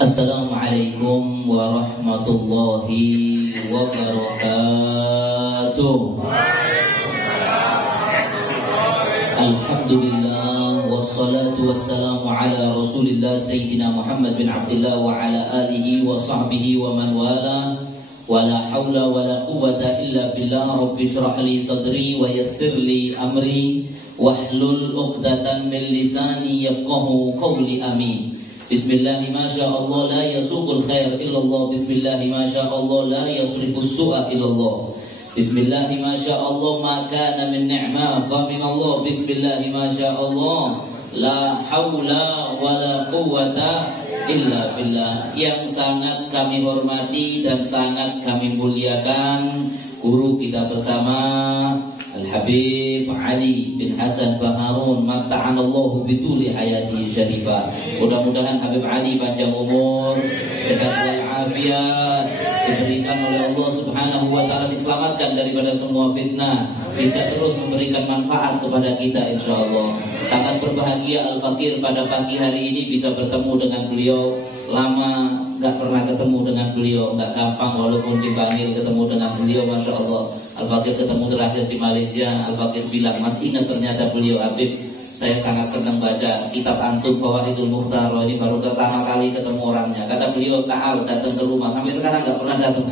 Assalamualaikum warahmatullahi wabarakatuh. Alhamdulillah wassalatu wassalamu ala Rasulillah Sayyidina Muhammad bin Abdullah wa ala alihi wa sahbihi wa man wala. Wala hawla wala quwwata illa billah. Rabbi shrah li sadri wa yassir li amri wahlul 'uqdatam min lisani yafqahu qawli. Amin. Bismillah ma syaa Allah la yasuqul khair illallah. Bismillah ma syaa Allah la yasrifus su'a illallah. Bismillah ma syaa Allah ma kana min ni'mah fa min Allah. Bismillah ma syaa Allah la haula wala quwwata illa billah. Yang sangat kami hormati dan sangat kami muliakan guru kita bersama Al-Habib Ali bin Hasan Baharun, mata'anallahu bituli hayati syarifah. Mudah-mudahan Habib Ali panjang umur, sehat walafiat, diberikan oleh Allah Subhanahu wa ta'ala, diselamatkan daripada semua fitnah, bisa terus memberikan manfaat kepada kita insyaallah. Sangat berbahagia Al-Fakir pada pagi hari ini bisa bertemu dengan beliau. Lama gak pernah ketemu dengan beliau, gak gampang walaupun dipanggil ketemu dengan beliau. Masya Allah, Al-Fakir ketemu terakhir di Malaysia. Al-Fakir bilang, mas ingat ternyata beliau Habib, saya sangat senang baca kitab antum Fawaidul Mukhtar. Ini baru pertama kali ketemu orangnya. Kata beliau, ta'al, datang ke rumah. Sampai sekarang gak pernah datang.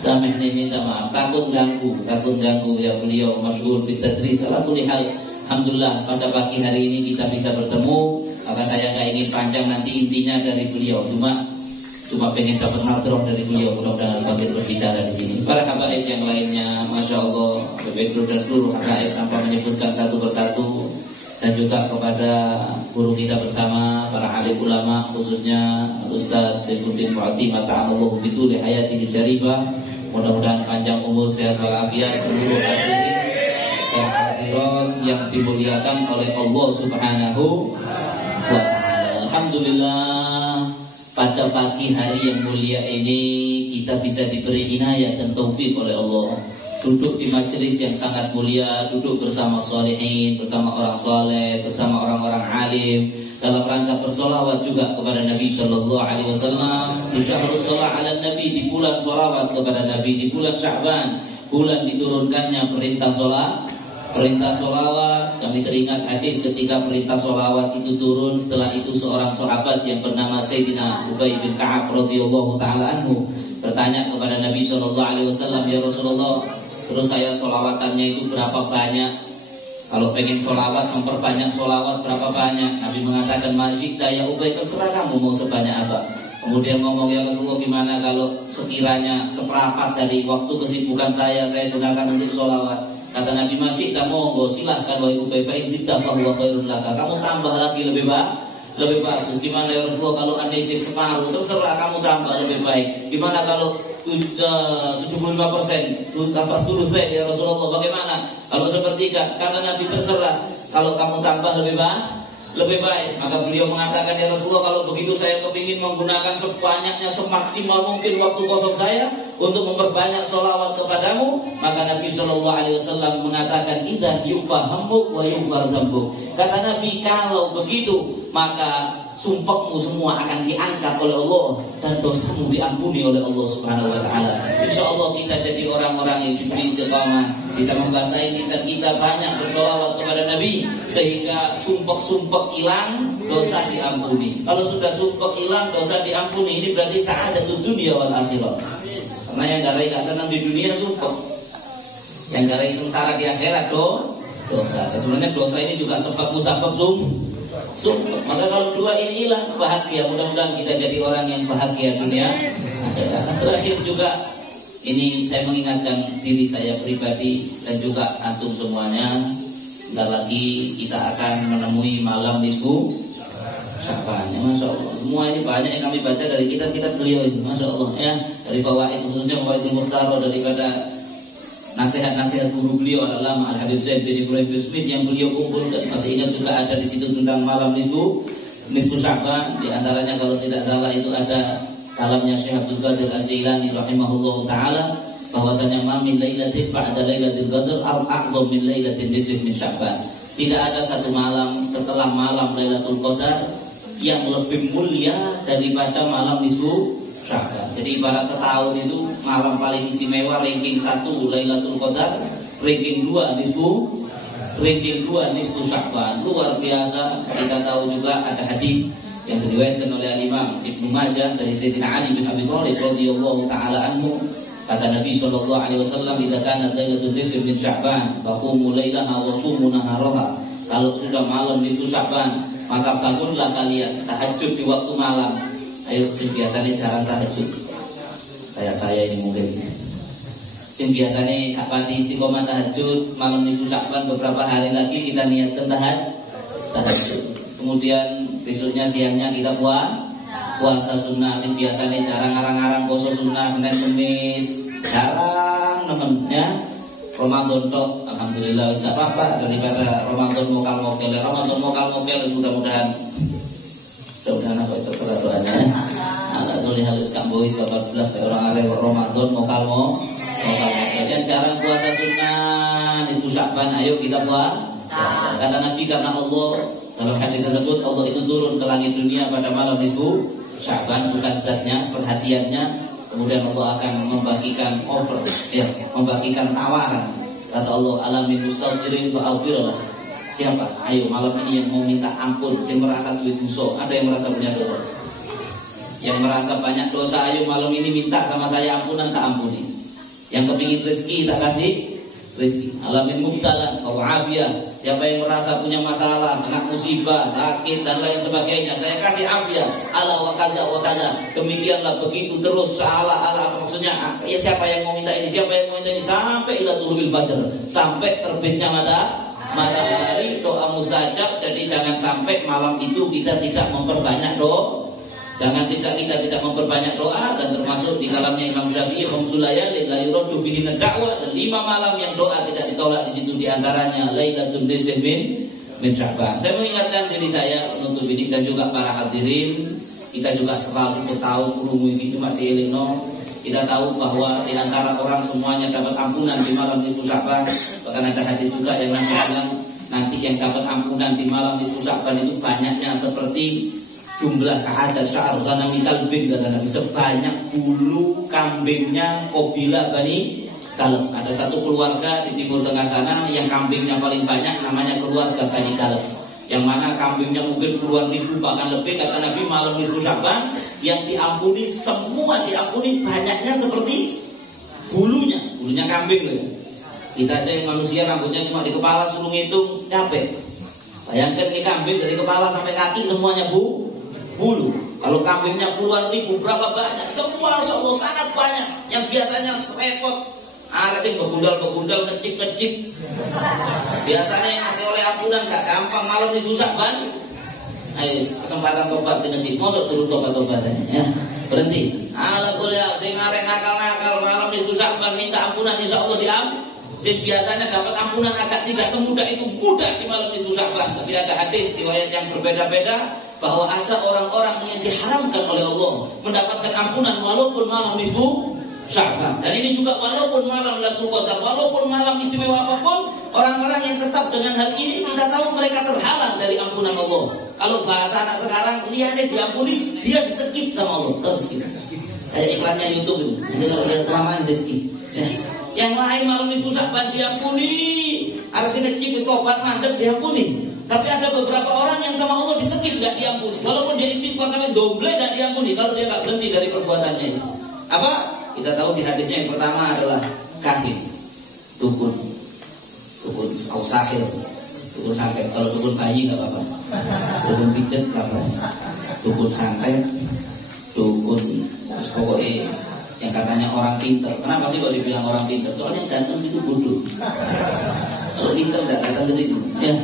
Sameh nih minta maaf, takut ganggu ya beliau. Masyhur bitadris ala kulli hal. Alhamdulillah pada pagi hari ini kita bisa bertemu. Maka saya nggak ingin panjang, nanti intinya dari beliau. Cuma pengen dapat nadroh dari beliau. Mudah-mudahan Al-Fakir berbicara di sini. Para habaib yang lainnya, masya Allah, Bapak dan seluruh habaib tanpa menyebutkan satu persatu, dan juga kepada guru kita bersama, para alim ulama, khususnya Ustaz Saifuddin Mu'ati, mata'anallahu bituli hayati syarifah. Mudah-mudahan panjang umur, sehat walafiat seluruh hadirin dan hadirat yang dimuliakan oleh Allah Subhanahu wa ta'ala. Alhamdulillah pada pagi hari yang mulia ini kita bisa diberi inayah dan taufik oleh Allah, duduk di majelis yang sangat mulia, duduk bersama sholihin, bersama orang soleh, bersama orang-orang alim, dalam rangka bersolawat juga kepada Nabi Sallallahu Alaihi Wasallam. Di syahrul sholat ala Nabi, di bulan sholawat kepada Nabi, di bulan Sya'ban, bulan diturunkannya perintah sholat, perintah sholawat. Kami teringat hadis ketika perintah sholawat itu turun. Setelah itu seorang sahabat yang bernama Sayyidina Ubay bin Ka'ab radhiyallahu ta'ala anhu bertanya kepada Nabi SAW, ya Rasulullah, terus saya sholawatannya itu berapa banyak? Kalau pengen sholawat, memperbanyak sholawat berapa banyak? Nabi mengatakan, masyikta ya Ubay, terserah kamu mau sebanyak apa. Kemudian ngomong, ya Rasulullah, gimana kalau sekiranya seperempat dari waktu kesibukan saya gunakan untuk sholawat? Kata Nabi, masih kamu silahkan wahai Ubay, fa in zidta fa huwa khairun laka. Kamu tambah lagi lebih bagus. Gimana ya Rasulullah kalau andai separuh? Terserah, kamu tambah lebih baik. Gimana kalau 75%? Thulutsai ya Rasulullah, bagaimana? Kalau sepertiga? Kata Nabi, terserah. Kalau kamu tambah lebih baik. Maka beliau mengatakan, ya Rasulullah, kalau begitu saya kepingin menggunakan sebanyaknya, semaksimal mungkin waktu kosong saya untuk memperbanyak sholawat kepadamu. Maka Nabi Shallallahu Alaihi Wasallam mengatakan, idzan yufa hammuk wa yufar dzambuk. Kata Nabi, kalau begitu maka sumpahmu semua akan diangkat oleh Allah dan dosamu diampuni oleh Allah Subhanahu wa ta'ala. Insyaallah kita jadi orang-orang yang diberi istiqamah, bisa membasahi lisan kita banyak bersolawat kepada Nabi sehingga sumpah hilang, dosa diampuni. Kalau sudah sumpah hilang, dosa diampuni, ini berarti sa'adatul dunia wal akhirah. Karena yang gak senang di dunia sumpah, yang gak sengsara di akhirat dosa. Sebenarnya dosa ini juga sebab musabab sumpah. Maka kalau dua ini hilang, bahagia. Mudah-mudahan kita jadi orang yang bahagia dunia. Terakhir juga ini saya mengingatkan diri saya pribadi dan juga antum semuanya. Sebentar lagi kita akan menemui malam nisfu Sya'ban. Masya Allah, semua ini banyak yang kami baca dari kitab-kitab beliau ini. Masya Allah ya, dari Fawaid, khususnya Fawaidul Mukhtar, daripada nasihat-nasihat guru beliau adalah Al-Habib Zaid bin Ibrahim bin Smith yang beliau kumpulkan. Masih ingat juga ada di situ tentang malam nisfu Sya'ban. Di antaranya kalau tidak salah itu ada kalamnya Syekh Abdul Qadir Al-Jailani rahimahullahu taala, bahwasanya ma min lailatin ba'da lailatul qadr a'dham min lailatin nisfi min Sya'ban. Tidak ada satu malam setelah malam Lailatul Qadar yang lebih mulia daripada malam nisfu Sya'ban. Jadi ibarat setahun itu malam paling istimewa ranking 1 Lailatul Qadar, ranking 2 nisfu Sya'ban. Luar biasa. Kita tahu juga ada hadis yang diriwayatkan oleh Imam Ibnu Majah dari Sayyidina Ali bin Abi Thalib radhiyallahu taala anhu. Kata Nabi sallallahu alaihi wasallam, "Idza kana lailatul nisfi min Sya'ban, faqumu lailaha wa sumu naharaha." Kalau sudah malam nisfu Sya'ban, maka bangunlah kalian tahajud di waktu malam. Ayo, sing biasanya jarang tahajud. Kayak saya ini mungkin. Sing biasanya pati istiqomah tahajud malam nisfu Sya'ban, beberapa hari lagi kita niatkan tahajud. Kemudian besoknya siangnya kita puasa sunnah. Sing biasanya jarang ngarang-ngarang poso sunnah Senin Kamis, jarang nemennya. Ramadan tok, alhamdulillah tidak apa-apa daripada Ramadan mokal-mokel. Ramadan mokal-mokel mudah-mudahan apa terserah doanya. Anak tulis halus kambois 14 kayak orang arek Ramadan mokal-mokel. Dan jarang puasa sunnah nisfu Sya'ban, ayo kita puasa. Kata Nabi, karena Allah dalam hadis tersebut, Allah itu turun ke langit dunia pada malam nisfu Sya'ban, bukan zatnya, perhatiannya. Kemudian Allah akan membagikan offer, membagikan tawaran. Kata Allah, alamin mustaghfirin wa aghfirullah. Siapa? Ayo malam ini yang mau minta ampun, yang merasa duit dosa. Ada yang merasa punya dosa? Yang merasa banyak dosa, ayo malam ini minta sama saya ampunan, tak ampuni. Yang kepingin rezeki, tak kasih rezeki. Alamin mubtalan wa afiyah. Siapa yang merasa punya masalah, kena musibah, sakit dan lain sebagainya, saya kasih afiat. Ala wa kaza wa kaza. Demikianlah begitu terus salah maksudnya. Ya siapa yang mau minta ini, siapa yang mau minta ini, sampai ila tulubil fajr, sampai terbitnya matahari, doa mustajab. Jadi jangan sampai malam itu kita tidak memperbanyak doa. Jangan kita tidak memperbanyak doa. Dan termasuk di kalamnya Imam Syafi'i, khamsul layalin la yuradu bihinna da'wah, dan 5 malam yang doa tidak ditolak di situ, di antaranya Lailatul Nisfi min Sya'ban. Saya mengingatkan diri saya menutup ini dan juga para hadirin, kita juga selalu tahu krungu ini cuma di Illinois. Kita tahu bahwa di antara orang semuanya dapat ampunan di malam nisfu Sya'ban. Bahkan ada hadis juga yang bilang nanti yang dapat ampunan di malam nisfu Sya'ban itu banyaknya seperti jumlah keada sya'ar ghanami kalbin, kata Nabi, sebanyak bulu kambingnya Qabila Bani Kalb. Ada satu keluarga di Timur Tengah sana yang kambingnya paling banyak, namanya keluarga Bani Kalb, yang mana kambingnya mungkin puluhan ribu bahkan lebih. Kata Nabi, malam nisfu Sya'ban yang diampuni, semua diampuni, banyaknya seperti bulunya kambing loh. Kita aja yang manusia rambutnya cuma di kepala, suruh ngitung capek. Bayangkan ini kambing dari kepala sampai kaki semuanya bulu. Kalau kambingnya puluhan ribu, berapa banyak? Semua Allah sangat banyak. Yang biasanya repot, ada sih begundal ngecip. Biasanya yang mati oleh ampunan gak gampang, malam nisfu Sya'ban. Ayo kesempatan tobat ngecip, mosok turun tobat-tobatnya. Ya, berhenti. Ala kuliah sing arek nakal-nakal malam nisfu Sya'ban minta ampunan, insyaallah diampuni. Jadi biasanya dapat ampunan agak tidak semudah itu, mudah di malam nisfu Sya'ban. Tapi ada hadis riwayat yang berbeda-beda bahwa ada orang-orang yang diharamkan oleh Allah mendapatkan ampunan walaupun malam nisfu Sya'ban. Dan ini juga walaupun malam Lailatul Qadar, walaupun malam istimewa apapun, orang-orang yang tetap dengan hal ini kita tahu mereka terhalang dari ampunan Allah. Kalau bahasa anak sekarang, lihatnya diampuni, dia di-skip sama Allah. Terus skip. Kayak iklannya YouTube itu. Kita lihat kelamaan di-skip. Ya. Yang lain malam nisfu Sya'ban diampuni, harus ngecip wis tobat mandek diampuni. Tapi ada beberapa orang yang sama Allah di-skip, gak diampuni. Walaupun dia istighfar sampai doble gak diampuni kalau dia gak berhenti dari perbuatannya itu. Apa? Kita tahu di hadisnya yang pertama adalah kahin, dukun atau sahir, dukun santet. Kalau dukun bayi gak apa-apa, dukun pijet labas, dukun santet, dukun pokoknya yang katanya orang pinter. Kenapa sih kok dibilang orang pinter? Soalnya datang situ bodoh. Kalau pinter gak datang ke situ. Ya.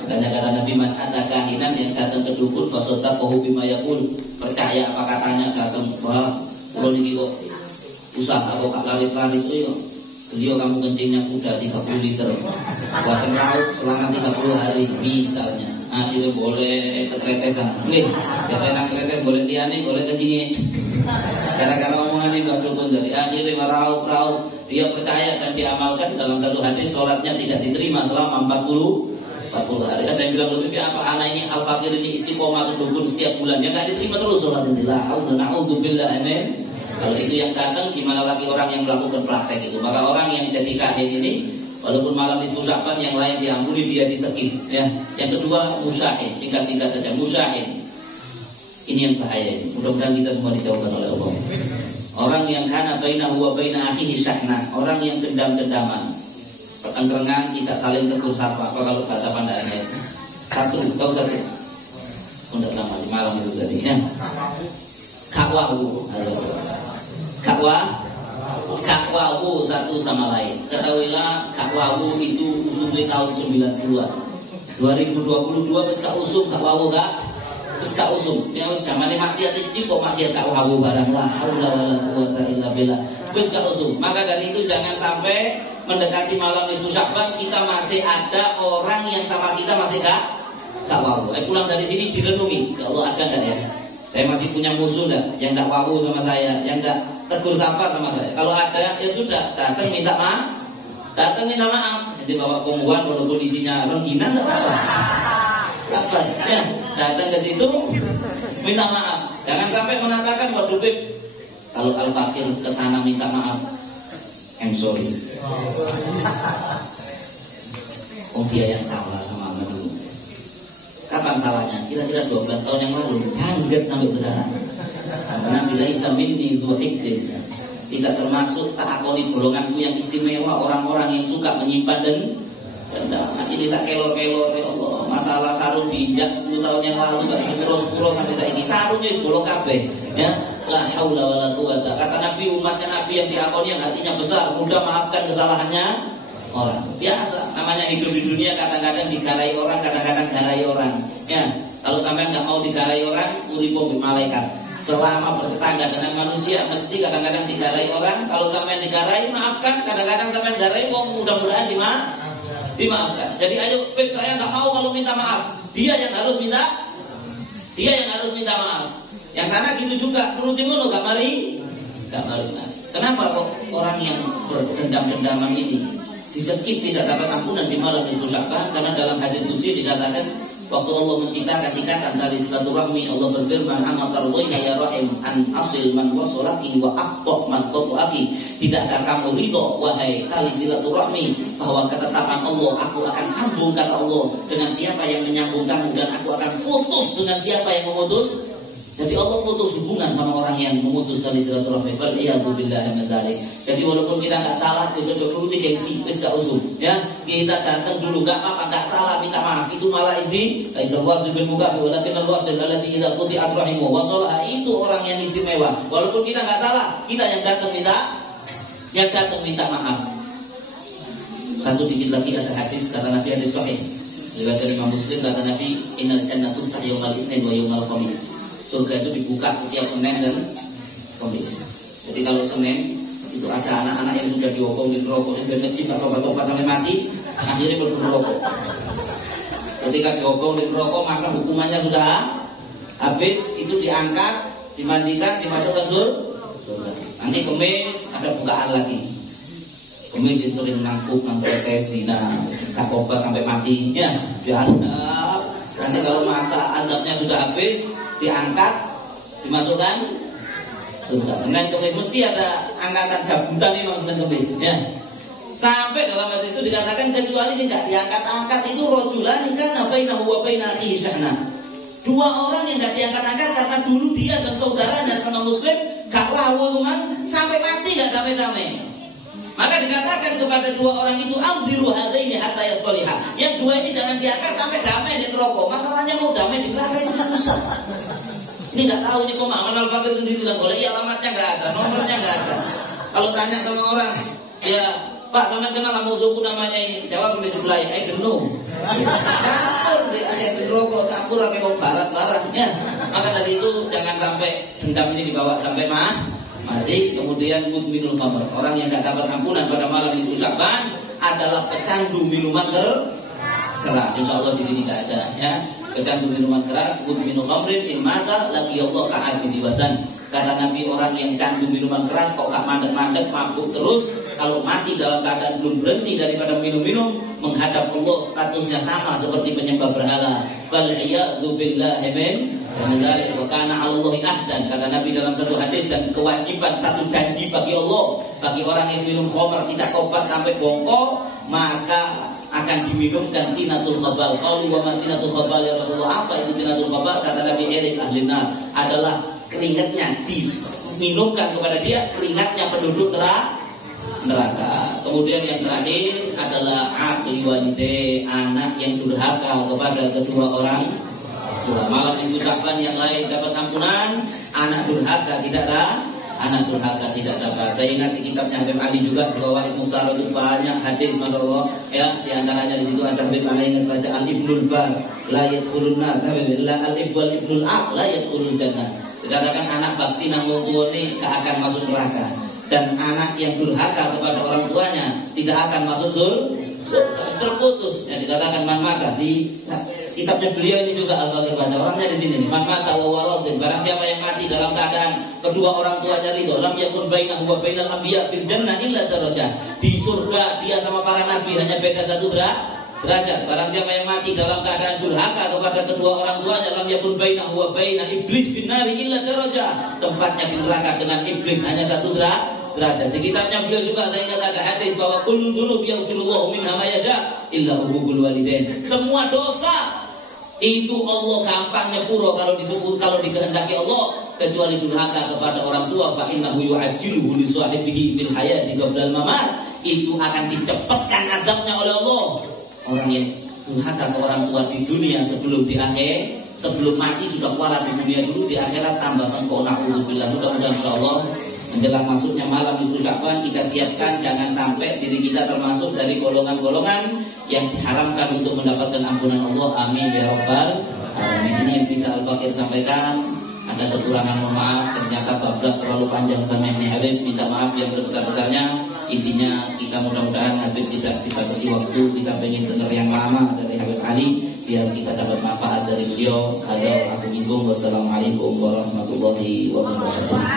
Makanya kata Nabi, man ata kahinan, yang datang ke dukun fasadaqahu bima yaqul, percaya apa katanya, datang, wah, kalau niki kok usaha kok gak laris-laris yo. Beliau kamu kencingnya kuda 30 liter. Buatan lauk selama 30 hari misalnya. Akhirnya boleh ketretesan. Nggih, biasanya nang kretes boleh liane, boleh kencingnya. Gara-gara omongan ini Mbak Dukun, jadi akhirnya raup dia percaya dan diamalkan. Dalam satu hadis sholatnya tidak diterima selama 40 40 hari. Ada yang bilang lebih apa anak ini al-fakir ini istiqomah dukun setiap bulan, ya nggak diterima terus sholat ini. La haula na'udzubillah, amin. Kalau itu yang datang, gimana lagi orang yang melakukan praktek itu? Maka orang yang jadi kahin ini, walaupun malam nisfu Sya'ban yang lain diampuni, dia diskip. Ya. Yang kedua musyahin, singkat-singkat saja musyahin. Ini yang bahaya ini. Mudah-mudahan kita semua dijauhkan oleh Allah. Orang yang kana bainahu wa baina akhihi syahna, orang yang dendam-dendaman, pertengkaran, tidak saling tegur sapa. Apa kalau bahasa Pandanya itu? Satu, tahu satu. Untuk lama di malam itu tadi ya. Kakwahu satu sama lain. Ketahuilah kakwahu itu usulnya tahun 90-an. 2022 wis ka usum kakwahu gak? Wis ka usum. Ya wis zamane maksiat iki kok maksiat kakwahu barang la haula wala quwata illa billah. Wis ka usum. Maka dari itu jangan sampai mendekati malam nisfu Sya'ban kita masih ada orang yang sama kita masih kakwahu. Pulang dari sini direnungi. Ya Allah, ada enggak ya? Saya masih punya musuh enggak yang enggak wawu sama saya, yang enggak tegur sapa sama saya. Kalau ada ya sudah, datang minta maaf. Datang minta maaf. Jadi bawa pengumuman walaupun isinya rengginang enggak apa-apa. Lapas ya, datang ke situ minta maaf. Jangan sampai mengatakan waduh Beb, kalau al-fakir ke sana minta maaf. I'm sorry. Oh dia yang salah sama dulu. Kapan salahnya? Kira-kira 12 tahun yang lalu. Kaget sampai sekarang. Karena bila isa minni dzuhikdin, tidak termasuk tak akoni golonganku yang istimewa, orang-orang yang suka menyimpan dendam. Ini sakelo-kelo ya Allah. Masalah sarung diinjak 10 tahun yang lalu gak sepuro-sepuro sampai saat ini. Sarungnya bolong kabeh. Ya, la haula wala quwata. Kata Nabi, umatnya Nabi yang diakoni yang hatinya besar, mudah maafkan kesalahannya orang. Biasa, namanya hidup di dunia kadang-kadang digarai orang, kadang-kadang garai orang. Ya, kalau sampai nggak mau digarai orang, uripo malaikat. Selama bertetangga dengan manusia, mesti kadang-kadang digarai orang. Kalau sampai digarai, maafkan. Kadang-kadang sampai digarai, mudah-mudahan dimaafkan. Jadi ayo, Beb, saya nggak mau kalau minta maaf. Dia yang harus minta maaf. Yang sana gitu juga, nurutin dulu, gak mari. Kenapa kok orang yang berdendam-dendaman ini disekip tidak dapat ampunan di malam nisfu Sya'ban? Karena dalam hadis qudsi dikatakan waktu Allah menciptakan ikatan dari silaturahmi, Allah berfirman, "Amatarwayna ya rahim an asil man wasolaki wa aqta man qata'aki." Tidakkah kamu ridho wahai tali silaturahmi bahwa ketetapan Allah, aku akan sambung kata Allah dengan siapa yang menyambung kamu, dan aku akan putus dengan siapa yang memutus. Jadi Allah putus hubungan sama orang yang memutus tali silaturahmi. Waliyadzubillah min dzalik. Jadi walaupun kita nggak salah, besok dulu gengsi, wis gak usum. Ya, kita datang dulu nggak apa-apa, nggak salah minta maaf. Itu malah laisa wasil bil mukafi walakin al-wasil alladzi idza quti'at rahimu wa salaha. Itu orang yang istimewa. Walaupun kita nggak salah, kita yang datang minta maaf. Satu dikit lagi ada hadis, kata Nabi, hadis sahih riwayat dari Imam Muslim, kata Nabi, innal jannatu yaumal itsnain wa yaumal khamis. Surga itu dibuka setiap Senin dan Kamis. Jadi kalau Senin itu ada anak-anak yang sudah dihukum di neraka, yang ngecip atau tobat sampai mati, akhirnya berneraka. Ketika dihukum di neraka, masa hukumannya sudah habis, itu diangkat, dimandikan, dimasukkan surga. Nanti Kamis ada bukaan lagi. Kamis yang sering nangkuk, tes, zina, tak tobat sampai mati, ya diadab. Nanti kalau masa adabnya sudah habis, diangkat, dimasukkan surga. Senin Kamis mesti ada angkatan jabutan ini Senin Kamis. Ya. Sampai dalam hadis itu dikatakan kecuali sih nggak diangkat-angkat itu rojulan kan bainahu wa baina akhihi sya'na. Dua orang yang nggak diangkat-angkat karena dulu dia dan saudaranya sama Muslim gak wawu sampai mati nggak damai-damai. Maka dikatakan kepada dua orang itu, amdiru hadaini hatta yastaliha. Yang dua ini jangan diangkat sampai damai di neraka. Masalahnya mau damai di neraka itu susah. Ini nggak tahu ini kok Ma'man al-Fakir sendiri bilang, boleh alamatnya nggak ada, nomornya nggak ada. Kalau tanya sama orang, ya Pak, sama kenal sama musuhku namanya ini, jawab di sebelah, denu. Campur di asyik di rokok, campur pakai mau barat-barat. Ya. Maka dari itu jangan sampai dendam ini dibawa sampai mati. Kemudian mudminul khamr, orang yang tidak dapat ampunan pada malam nisfu Sya'ban adalah pecandu minuman keras. Insya Allah di sini tidak ada. Ya. Pecandu minuman keras, mudminul khamrin in mata lagi Allah ka'abidi wadan. Kata Nabi, orang yang candu minuman keras kok gak mandek-mandek, mabuk terus, kalau mati dalam keadaan belum berhenti daripada minum-minum, menghadap Allah statusnya sama seperti penyembah berhala. Wal'iyadzu billahi min dzalik wa kana 'alallahi ahdan, kata Nabi dalam satu hadis, dan kewajiban satu janji bagi Allah, bagi orang yang minum khamr tidak tobat sampai bongkok, maka akan diminumkan tinatul khabal. Qalu wa ma tinatul khabal ya Rasulullah, apa itu tinatul khabal? Kata Nabi, irik ahlinar, adalah keringatnya diminumkan kepada dia, keringatnya penduduk neraka. Kemudian yang terakhir adalah aqli walide, anak yang durhaka kepada kedua orang tua. Malam minggu Sya'ban yang lain dapat ampunan, anak durhaka tidak dapat. Saya ingat di kitabnya Habib Ali juga, bahwa Ibnu Mukhtar itu banyak hadis, masyaallah ya. Di antaranya di situ ada Habib Ali ingat baca al-ibnul bar la yadkhulun nar, al-ibwal ibnul aq la yadkhulul jannah. Dikatakan anak bakti nang wong tuane gak akan masuk neraka, dan anak yang durhaka kepada orang tuanya tidak akan masuk surga. Terputus. Yang dikatakan man mata di kitabnya beliau ini juga Al-Baqir baca, orangnya di sini nih. Man mata wa waradin, barang siapa yang mati dalam keadaan kedua orang tuanya ridho, lam yakun bainahu wa bainal anbiya fil jannah illa darajah. Di surga dia sama para nabi hanya beda satu derajat. Barang siapa yang mati dalam keadaan durhaka kepada kedua orang tuanya, lam yakun bainahu wa bainal iblis fin nari illa darajah. Tempatnya di neraka dengan iblis hanya satu derajat. Di kitabnya beliau juga saya ingat ada hadis bahwa kullu dzunub yaghfirullahu minha ma yasha illa hubul walidain. Semua dosa itu Allah gampang nyepuro kalau disebut, kalau dikehendaki Allah, kecuali durhaka kepada orang tua. Fa innahu yu'ajjiluhu li sahibihi fil hayati qabla al-mamat, itu akan dicepatkan adabnya oleh Allah. Orang yang durhaka ke orang tua di dunia sebelum di akhir, sebelum mati sudah kualat di dunia dulu, di akhirat tambah sempurna. Alhamdulillah, mudah-mudahan insyaallah menjelang masuknya malam nisfu Sya'ban kita siapkan jangan sampai diri kita termasuk dari golongan-golongan yang diharamkan untuk mendapatkan ampunan Allah. Amin ya rabbal alamin. Ini yang bisa Al-Baqir sampaikan. Ada kekurangan, mohon maaf. Ternyata 14 terlalu panjang sama ini Habib, minta maaf yang sebesar-besarnya. Intinya kita mudah-mudahan Habib tidak dibatasi waktu, kita pengen dengar yang lama dari Habib Ali biar kita dapat manfaat dari beliau. Wassalamualaikum warahmatullahi wabarakatuh.